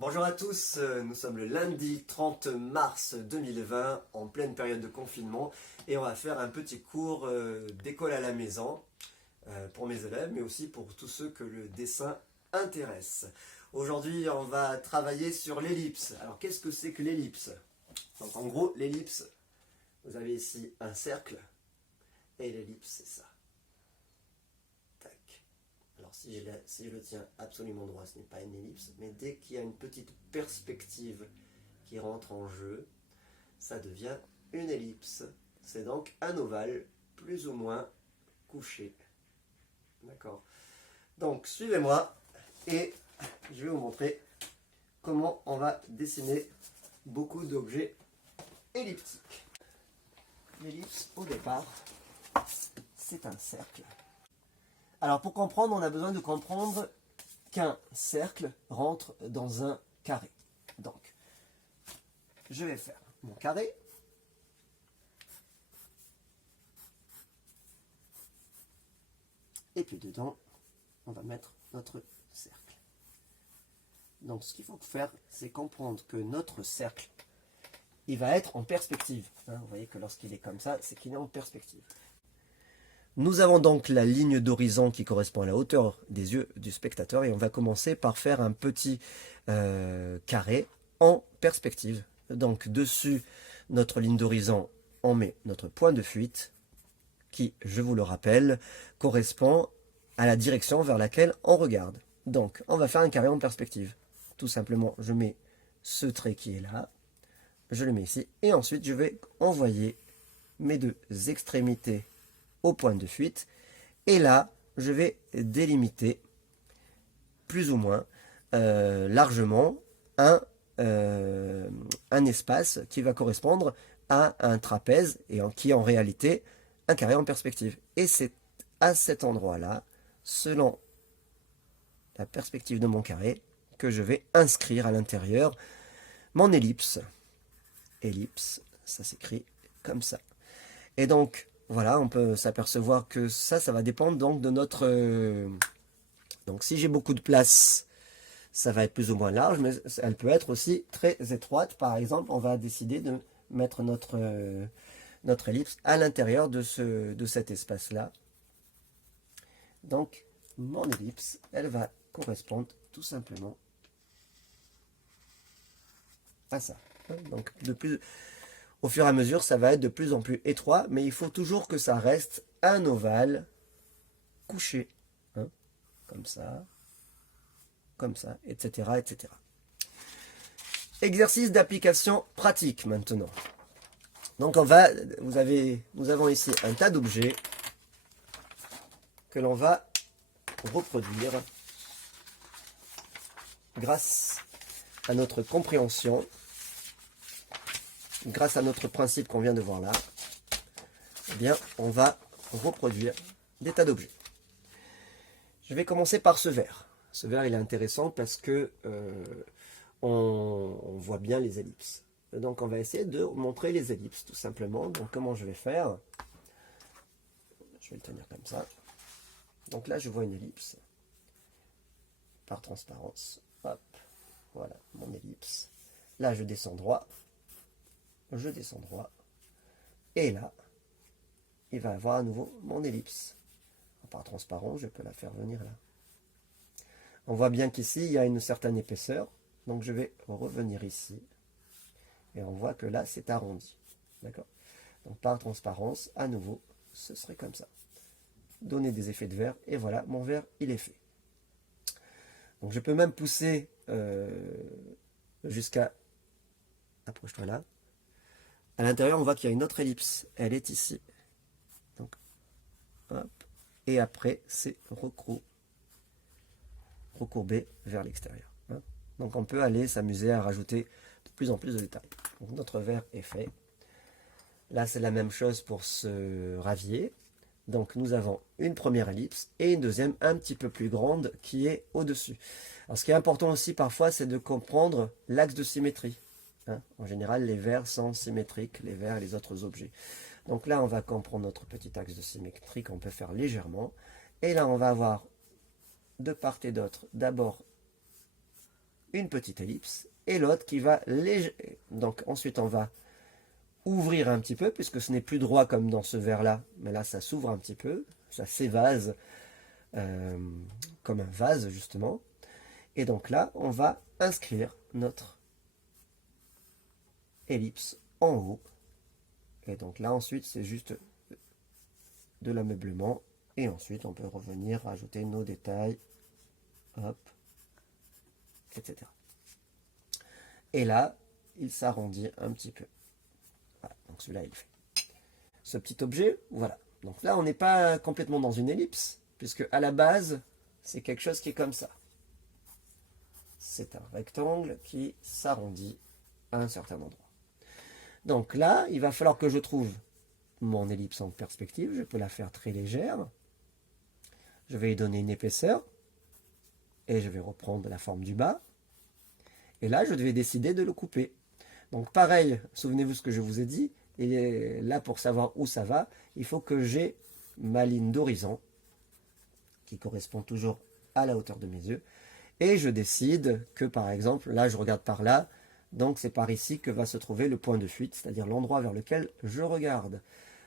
Bonjour à tous, nous sommes le lundi 30 mars 2020 en pleine période de confinement et on va faire un petit cours d'école à la maison pour mes élèves mais aussi pour tous ceux que le dessin intéresse. Aujourd'hui on va travailler sur l'ellipse. Alors qu'est-ce que c'est que l'ellipse? Donc en gros l'ellipse, vous avez ici un cercle et l'ellipse c'est ça. Alors si je le tiens absolument droit, ce n'est pas une ellipse, mais dès qu'il y a une petite perspective qui rentre en jeu, ça devient une ellipse. C'est donc un ovale plus ou moins couché. D'accord? Donc suivez-moi et je vais vous montrer comment on va dessiner beaucoup d'objets elliptiques. L'ellipse, au départ, c'est un cercle. Alors pour comprendre, on a besoin de comprendre qu'un cercle rentre dans un carré. Donc, je vais faire mon carré. Et puis dedans, on va mettre notre cercle. Donc ce qu'il faut faire, c'est comprendre que notre cercle, il va être en perspective. Vous voyez que lorsqu'il est comme ça, c'est qu'il est en perspective. Nous avons donc la ligne d'horizon qui correspond à la hauteur des yeux du spectateur et on va commencer par faire un petit carré en perspective. Donc dessus notre ligne d'horizon, on met notre point de fuite qui, je vous le rappelle, correspond à la direction vers laquelle on regarde. Donc on va faire un carré en perspective. Tout simplement, je mets ce trait qui est là, je le mets ici et ensuite je vais envoyer mes deux extrémités au point de fuite et là je vais délimiter plus ou moins largement un espace qui va correspondre à un trapèze et qui est en réalité un carré en perspective, et c'est à cet endroit là, selon la perspective de mon carré, que je vais inscrire à l'intérieur mon ellipse. Ellipse, ça s'écrit comme ça. Et donc voilà, on peut s'apercevoir que ça va dépendre donc de notre... Donc si j'ai beaucoup de place, ça va être plus ou moins large, mais elle peut être aussi très étroite. Par exemple, on va décider de mettre notre ellipse à l'intérieur de cet espace-là. Donc, mon ellipse, elle va correspondre tout simplement à ça. Donc, au fur et à mesure, ça va être de plus en plus étroit, mais il faut toujours que ça reste un ovale couché. Comme ça, etc., etc. Exercice d'application pratique maintenant. Donc nous avons ici un tas d'objets que l'on va reproduire grâce à notre compréhension, grâce à notre principe qu'on vient de voir là. Eh bien, on va reproduire des tas d'objets. Je vais commencer par ce verre. Ce verre, il est intéressant parce que on voit bien les ellipses. Donc, on va essayer de montrer les ellipses, tout simplement. Donc, comment je vais faire? Je vais le tenir comme ça. Donc là, je vois une ellipse par transparence. Hop, voilà mon ellipse. Là, je descends droit. Je descends droit. Et là, il va avoir à nouveau mon ellipse. Par transparent, je peux la faire venir là. On voit bien qu'ici, il y a une certaine épaisseur. Donc, je vais revenir ici. Et on voit que là, c'est arrondi. D'accord? Donc, par transparence, à nouveau, ce serait comme ça. Donner des effets de verre. Et voilà, mon verre, il est fait. Donc, je peux même pousser jusqu'à... Approche-toi là. À l'intérieur, on voit qu'il y a une autre ellipse. Elle est ici. Donc, hop. Et après, c'est recourbé vers l'extérieur. Donc on peut aller s'amuser à rajouter de plus en plus de détails. Donc notre verre est fait. Là, c'est la même chose pour ce ravier. Donc nous avons une première ellipse et une deuxième un petit peu plus grande qui est au-dessus. Alors ce qui est important aussi parfois, c'est de comprendre l'axe de symétrie. En général, les verres sont symétriques, les verres et les autres objets. Donc là, on va comprendre notre petit axe de symétrie qu'on peut faire légèrement. Et là, on va avoir de part et d'autre, d'abord une petite ellipse, et l'autre qui va donc ensuite on va ouvrir un petit peu, puisque ce n'est plus droit comme dans ce verre-là, mais là ça s'ouvre un petit peu, ça s'évase comme un vase justement. Et donc là, on va inscrire notre ellipse en haut. Et donc là, ensuite, c'est juste de l'ameublement. Et ensuite, on peut revenir rajouter nos détails. Hop. Etc. Et là, il s'arrondit un petit peu. Voilà, donc celui-là, il fait. Ce petit objet, voilà. Donc là, on n'est pas complètement dans une ellipse, puisque à la base, c'est quelque chose qui est comme ça. C'est un rectangle qui s'arrondit à un certain endroit. Donc là, il va falloir que je trouve mon ellipse en perspective. Je peux la faire très légère. Je vais lui donner une épaisseur. Et je vais reprendre la forme du bas. Et là, je vais décider de le couper. Donc pareil, souvenez-vous ce que je vous ai dit. Et là, pour savoir où ça va, il faut que j'ai ma ligne d'horizon, qui correspond toujours à la hauteur de mes yeux. Et je décide que, par exemple, là, je regarde par là. Donc c'est par ici que va se trouver le point de fuite, c'est-à-dire l'endroit vers lequel je regarde.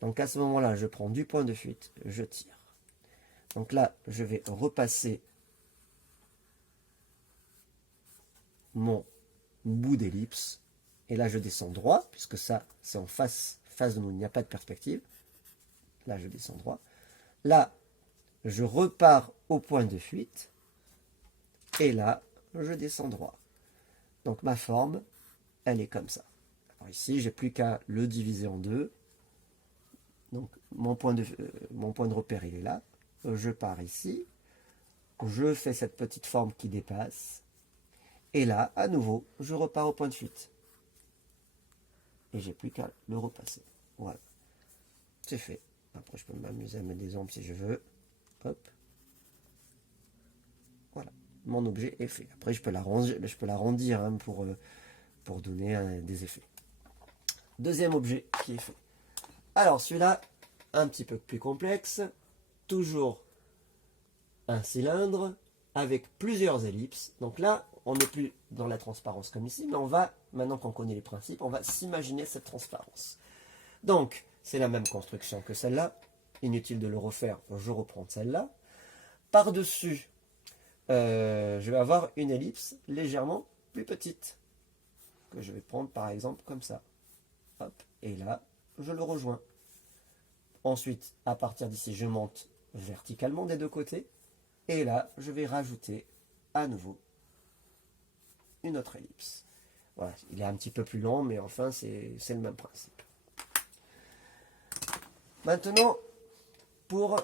Donc à ce moment-là, je prends du point de fuite, je tire. Donc là, je vais repasser mon bout d'ellipse. Et là, je descends droit, puisque ça, c'est en face de nous, il n'y a pas de perspective. Là, je descends droit. Là, je repars au point de fuite. Et là, je descends droit. Donc ma forme, elle est comme ça. Alors ici, j'ai plus qu'à le diviser en deux. Donc mon point de repère, il est là. Je pars ici. Je fais cette petite forme qui dépasse. Et là, à nouveau, je repars au point de fuite. Et j'ai plus qu'à le repasser. Voilà. C'est fait. Après, je peux m'amuser à mettre des ombres si je veux. Hop. Voilà. Mon objet est fait. Après, je peux l'arrondir hein, pour donner des effets. Deuxième objet qui est fait. Alors, celui-là, un petit peu plus complexe. Toujours un cylindre avec plusieurs ellipses. Donc là, on n'est plus dans la transparence comme ici, mais on va, maintenant qu'on connaît les principes, on va s'imaginer cette transparence. Donc, c'est la même construction que celle-là. Inutile de le refaire, je reprends celle-là. Par-dessus, je vais avoir une ellipse légèrement plus petite, que je vais prendre par exemple comme ça. Hop, et là, je le rejoins. Ensuite, à partir d'ici, je monte verticalement des deux côtés. Et là, je vais rajouter à nouveau une autre ellipse. Voilà, il est un petit peu plus lent, mais enfin, c'est le même principe. Maintenant, pour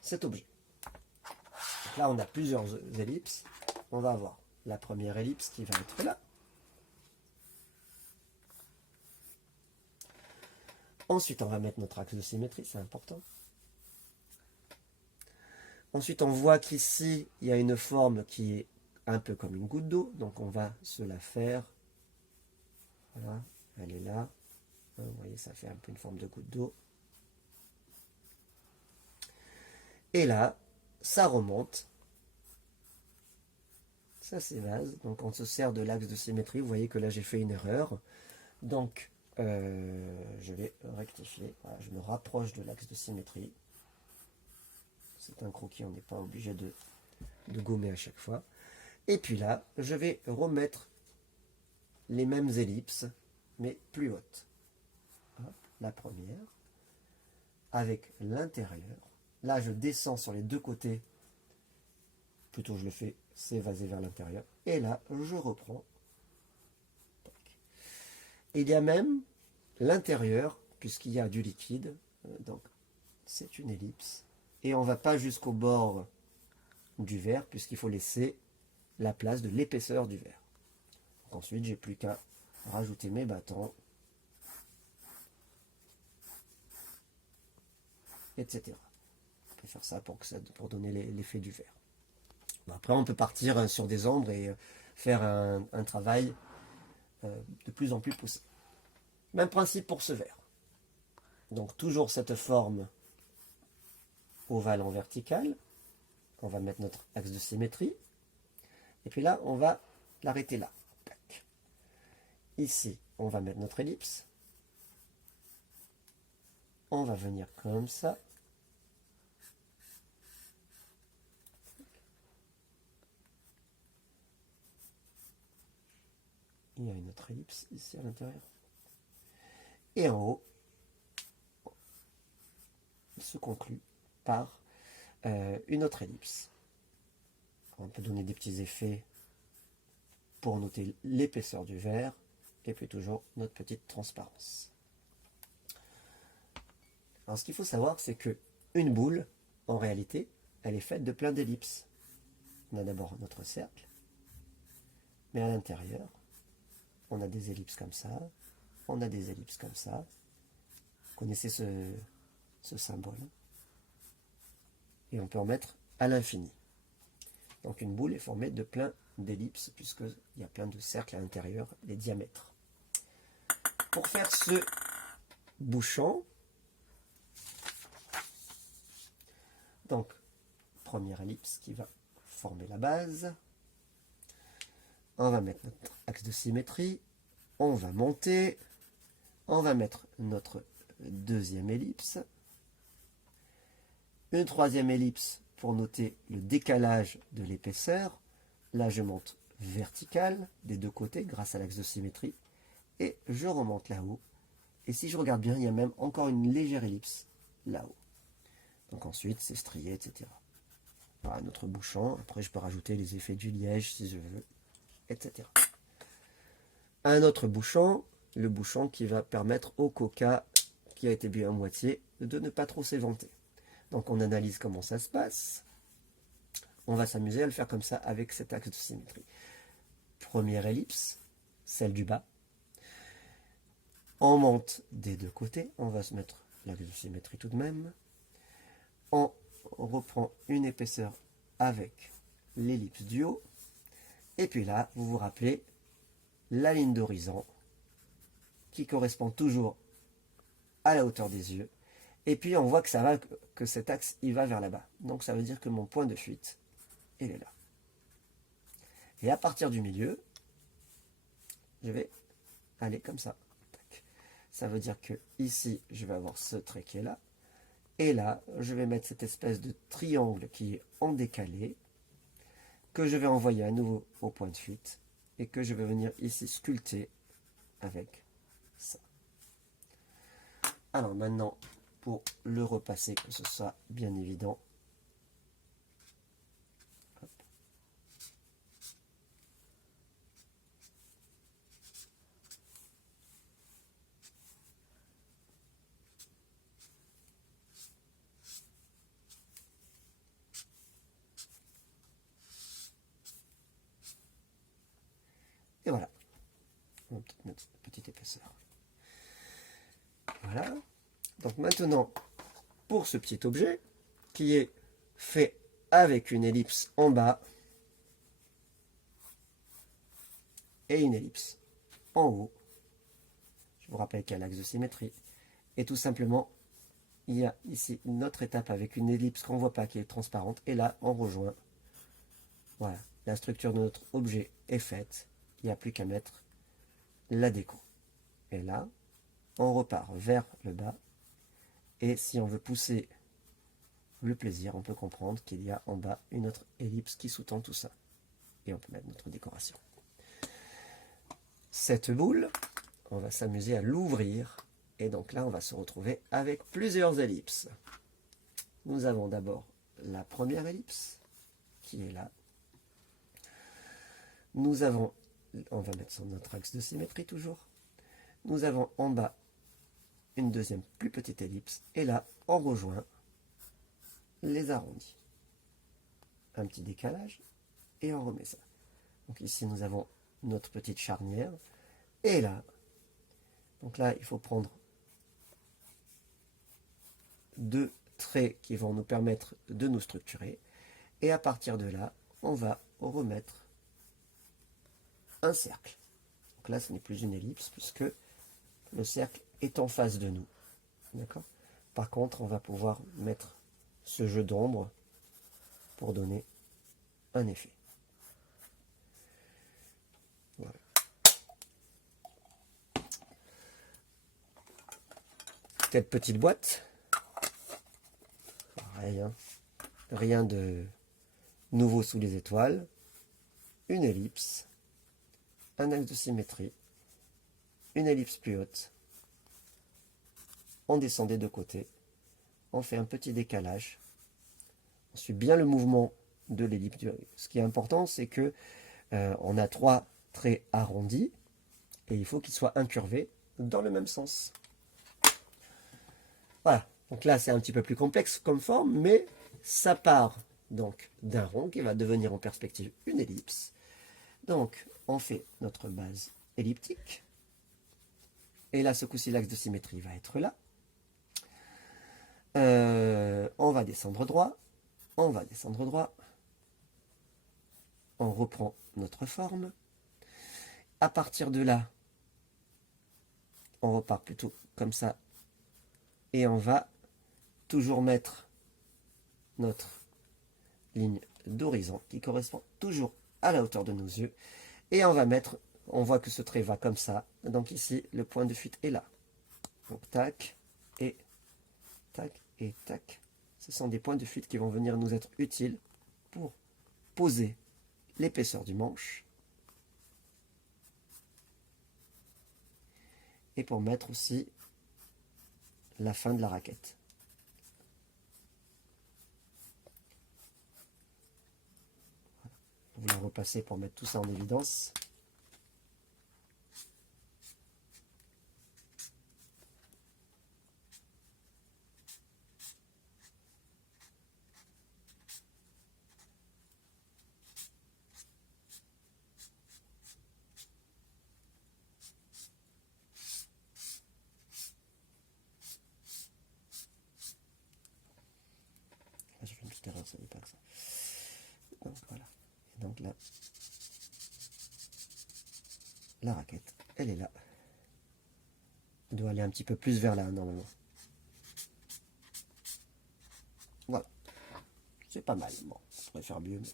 cet objet. Donc là, on a plusieurs ellipses. On va avoir la première ellipse qui va être là. Ensuite, on va mettre notre axe de symétrie, c'est important. Ensuite, on voit qu'ici, il y a une forme qui est un peu comme une goutte d'eau. Donc, on va se la faire. Voilà, elle est là. Vous voyez, ça fait un peu une forme de goutte d'eau. Et là, ça remonte. Ça s'évase. Donc, on se sert de l'axe de symétrie. Vous voyez que là, j'ai fait une erreur. Donc, je vais rectifier. Voilà, je me rapproche de l'axe de symétrie. C'est un croquis, on n'est pas obligé de gommer à chaque fois. Et puis là, je vais remettre les mêmes ellipses, mais plus hautes. Hop, la première, avec l'intérieur. Là, je descends sur les deux côtés. Plutôt, je le fais s'évaser vers l'intérieur. Et là, je reprends. Il y a même l'intérieur, puisqu'il y a du liquide. Donc, c'est une ellipse. Et on ne va pas jusqu'au bord du verre, puisqu'il faut laisser la place de l'épaisseur du verre. Donc ensuite, j'ai plus qu'à rajouter mes bâtons, etc. On peut faire ça pour donner l'effet du verre. Bon, après, on peut partir sur des ombres et faire un travail de plus en plus poussé. Même principe pour ce verre. Donc toujours cette forme ovale en verticale. On va mettre notre axe de symétrie. Et puis là, on va l'arrêter là. Tac. Ici, on va mettre notre ellipse. On va venir comme ça. Il y a une autre ellipse ici à l'intérieur. Et en haut, il se conclut par une autre ellipse. On peut donner des petits effets pour noter l'épaisseur du verre, et puis toujours notre petite transparence. Alors ce qu'il faut savoir, c'est que une boule, en réalité, elle est faite de plein d'ellipses. On a d'abord notre cercle, mais à l'intérieur, on a des ellipses comme ça, on a des ellipses comme ça. Vous connaissez ce symbole. Et on peut en mettre à l'infini. Donc une boule est formée de plein d'ellipses, puisqu'il y a plein de cercles à l'intérieur, les diamètres. Pour faire ce bouchon, donc première ellipse qui va former la base, on va mettre notre axe de symétrie, on va monter, on va mettre notre deuxième ellipse, une troisième ellipse pour noter le décalage de l'épaisseur. Là, je monte vertical des deux côtés grâce à l'axe de symétrie et je remonte là-haut. Et si je regarde bien, il y a même encore une légère ellipse là-haut. Donc ensuite, c'est strié, etc. Voilà notre bouchon. Après, je peux rajouter les effets du liège si je veux, etc. Un autre bouchon, le bouchon qui va permettre au coca qui a été bu à moitié de ne pas trop s'éventer. Donc on analyse comment ça se passe. On va s'amuser à le faire comme ça avec cet axe de symétrie. Première ellipse, celle du bas. On monte des deux côtés. On va se mettre l'axe de symétrie tout de même. On reprend une épaisseur avec l'ellipse du haut. Et puis là, vous vous rappelez la ligne d'horizon qui correspond toujours à la hauteur des yeux. Et puis on voit que ça va, que cet axe il va vers là-bas. Donc ça veut dire que mon point de fuite, il est là. Et à partir du milieu, je vais aller comme ça. Tac. Ça veut dire que ici, je vais avoir ce trait qui est là. Et là, je vais mettre cette espèce de triangle qui est en décalé, que je vais envoyer à nouveau au point de fuite, et que je vais venir ici sculpter avec ça. Alors maintenant, pour le repasser, que ce soit bien évident. Hop. Et voilà. On va peut-être mettre une petite épaisseur. Voilà. Donc maintenant, pour ce petit objet, qui est fait avec une ellipse en bas et une ellipse en haut, je vous rappelle qu'il y a l'axe de symétrie, et tout simplement, il y a ici une autre étape avec une ellipse qu'on ne voit pas, qui est transparente, et là, on rejoint. Voilà, la structure de notre objet est faite, il n'y a plus qu'à mettre la déco. Et là, on repart vers le bas, et si on veut pousser le plaisir, on peut comprendre qu'il y a en bas une autre ellipse qui sous-tend tout ça. Et on peut mettre notre décoration. Cette boule, on va s'amuser à l'ouvrir. Et donc là, on va se retrouver avec plusieurs ellipses. Nous avons d'abord la première ellipse, qui est là. Nous avons, on va mettre sur notre axe de symétrie toujours. Nous avons en bas une deuxième plus petite ellipse. Et là, on rejoint les arrondis. Un petit décalage. Et on remet ça. Donc ici, nous avons notre petite charnière. Et là, donc là, il faut prendre deux traits qui vont nous permettre de nous structurer. Et à partir de là, on va remettre un cercle. Donc là, ce n'est plus une ellipse puisque le cercle est en face de nous. D'accord ? Par contre, on va pouvoir mettre ce jeu d'ombre pour donner un effet. cette petite boîte. Pareil, hein. Rien de nouveau sous les étoiles. Une ellipse, un axe de symétrie, une ellipse plus haute. On descend des deux côtés. On fait un petit décalage. On suit bien le mouvement de l'ellipse. Ce qui est important, c'est que on a 3 traits arrondis et il faut qu'ils soient incurvés dans le même sens. Voilà. Donc là, c'est un petit peu plus complexe comme forme, mais ça part donc d'un rond qui va devenir en perspective une ellipse. Donc, on fait notre base elliptique. Et là, ce coup-ci, l'axe de symétrie va être là. On va descendre droit. On va descendre droit. On reprend notre forme. À partir de là, on repart plutôt comme ça. Et on va toujours mettre notre ligne d'horizon qui correspond toujours à la hauteur de nos yeux. Et on va mettre, on voit que ce trait va comme ça. Donc ici, le point de fuite est là. Donc tac, et tac, et tac. Ce sont des points de fuite qui vont venir nous être utiles pour poser l'épaisseur du manche. Et pour mettre aussi la fin de la raquette. Vous la repassez pour mettre tout ça en évidence. Là, j'ai fait une petite erreur, ça n'est pas que ça. Donc voilà. Et donc là, la raquette, elle est là. Elle doit aller un petit peu plus vers là, normalement. Voilà. C'est pas mal. Bon, on pourrait faire mieux. Mais...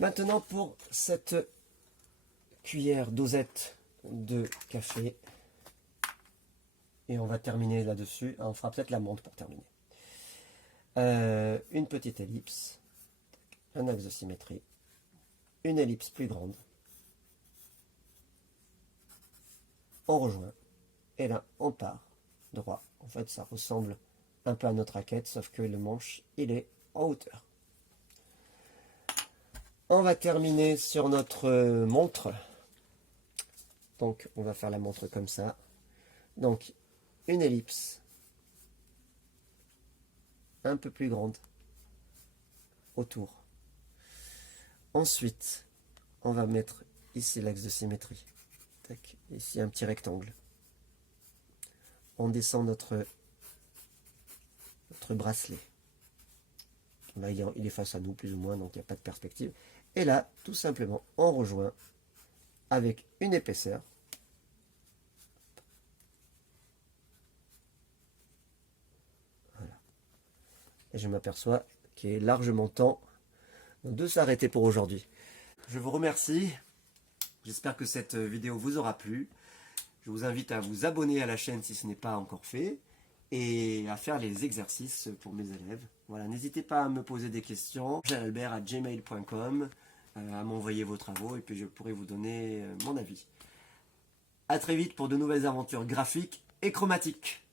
Maintenant, pour cette cuillère dosette de café. Et on va terminer là-dessus. On fera peut-être la montre pour terminer. Une petite ellipse. Un axe de symétrie. Une ellipse plus grande. On rejoint. Et là, on part droit. En fait, ça ressemble un peu à notre raquette, sauf que le manche, il est en hauteur. On va terminer sur notre montre. Donc, on va faire la montre comme ça. Donc, une ellipse un peu plus grande autour. Ensuite, on va mettre ici l'axe de symétrie. Tac, ici un petit rectangle. On descend notre bracelet. Là, il est face à nous, plus ou moins, donc il n'y a pas de perspective. Et là, tout simplement, on rejoint avec une épaisseur. Voilà. Et je m'aperçois qu'il est largement temps de s'arrêter pour aujourd'hui. Je vous remercie. J'espère que cette vidéo vous aura plu. Je vous invite à vous abonner à la chaîne si ce n'est pas encore fait et à faire les exercices pour mes élèves. Voilà, n'hésitez pas à me poser des questions. jeanalbert@gmail.com, à m'envoyer vos travaux et puis je pourrai vous donner mon avis. A très vite pour de nouvelles aventures graphiques et chromatiques.